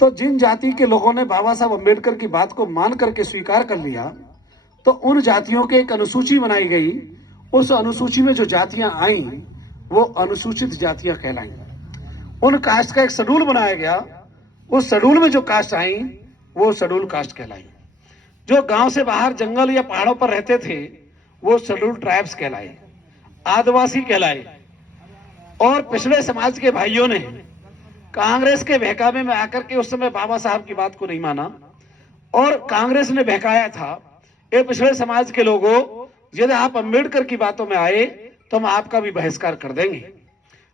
तो जिन जाति के लोगों ने बाबा साहब अम्बेडकर की बात को मान करके स्वीकार कर लिया, तो उन जातियों की एक अनुसूची बनाई गई। उस अनुसूची में जो जातियां आई वो अनुसूचित जातियां कहलाई। उन कास्ट का एक शेड्यूल बनाया गया। उस शेड्यूल में जो कास्ट आई वो शेड्यूल कास्ट कहलाई। जो गांव से बाहर जंगल या पहाड़ों पर रहते थे वो शेड्यूल ट्राइब्स कहलाए, आदिवासी कहलाए। और पिछड़े समाज के भाइयों ने कांग्रेस के बहकावे में आकर के उस समय बाबा साहब की बात को नहीं माना और कांग्रेस ने बहकाया था, ये पिछड़े समाज के लोगों, यदि आप अम्बेडकर की बातों में आए तो हम आपका भी बहिष्कार कर देंगे,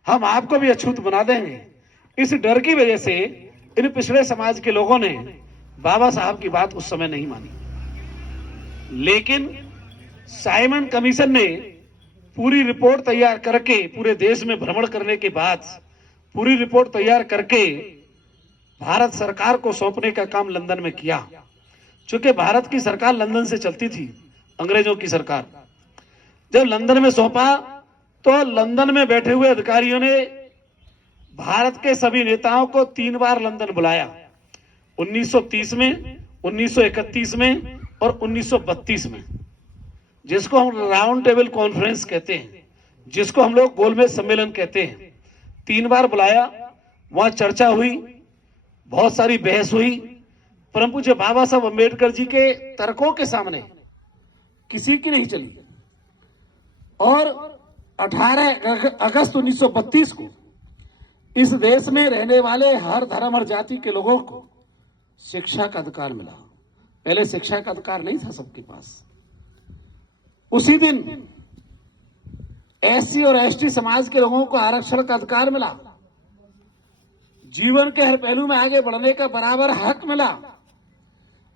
हम आपको भी अछूत बना देंगे। इस डर की वजह से इन पिछड़े समाज के लोगों ने बाबा साहब की बात उस समय नहीं मानी। लेकिन साइमन कमीशन ने पूरी रिपोर्ट तैयार करके, पूरे देश में भ्रमण करने के बाद पूरी रिपोर्ट तैयार करके भारत सरकार को सौंपने का काम लंदन में किया। चूंकि भारत की सरकार लंदन से चलती थी, अंग्रेजों की सरकार। जब लंदन में सौंपा तो लंदन में बैठे हुए अधिकारियों ने भारत के सभी नेताओं को 3 बार लंदन बुलाया, 1930 में, 1931 में और 1932 में, जिसको हम राउंड टेबल कॉन्फ्रेंस कहते हैं, जिसको हम लोग गोलमेज सम्मेलन कहते हैं। 3 बार बुलाया, वहां चर्चा हुई, बहुत सारी बहस हुई, परंतु जो बाबा साहब अम्बेडकर जी के तर्कों के सामने किसी की नहीं चली। और 18 अगस्त 1932 को इस देश में रहने वाले हर धर्म और जाति के लोगों को शिक्षा का अधिकार मिला। पहले शिक्षा का अधिकार नहीं था सबके पास। उसी दिन एससी और एसटी समाज के लोगों को आरक्षण का अधिकार मिला, जीवन के हर पहलू में आगे बढ़ने का बराबर हक मिला।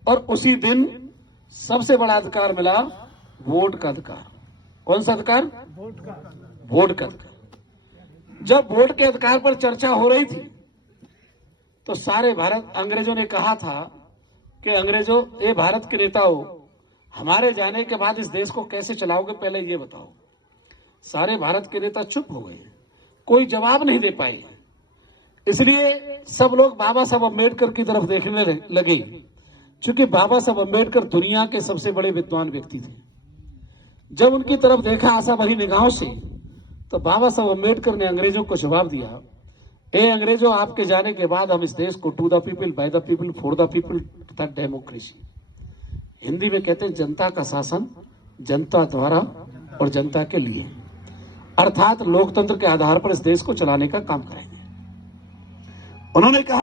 और उसी दिन सबसे बड़ा अधिकार मिला, वोट का अधिकार। कौन सा अधिकार? वोट का अधिकार। जब वोट के अधिकार पर चर्चा हो रही थी तो सारे भारत, अंग्रेजों ने कहा था कि अंग्रेजों, ये भारत के नेताओं, हमारे जाने के बाद इस देश को कैसे चलाओगे, पहले ये बताओ। सारे भारत के नेता चुप हो गए, कोई जवाब नहीं दे पाए। इसलिए सब लोग बाबा साहब अम्बेडकर की तरफ देखने लगे, क्योंकि बाबा साहब अम्बेडकर दुनिया के सबसे बड़े विद्वान व्यक्ति थे। जब उनकी तरफ देखा आशा भरी निगाहों से, तो बाबा साहब अम्बेडकर ने अंग्रेजों को जवाब दिया, ए अंग्रेजों, आपके जाने के बाद हम इस देश को to the people, by the people, for the people तथा डेमोक्रेसी, हिंदी में कहते हैं जनता का शासन, जनता द्वारा और जनता के लिए, अर्थात लोकतंत्र के आधार पर इस देश को चलाने का काम करेंगे। उन्होंने कहा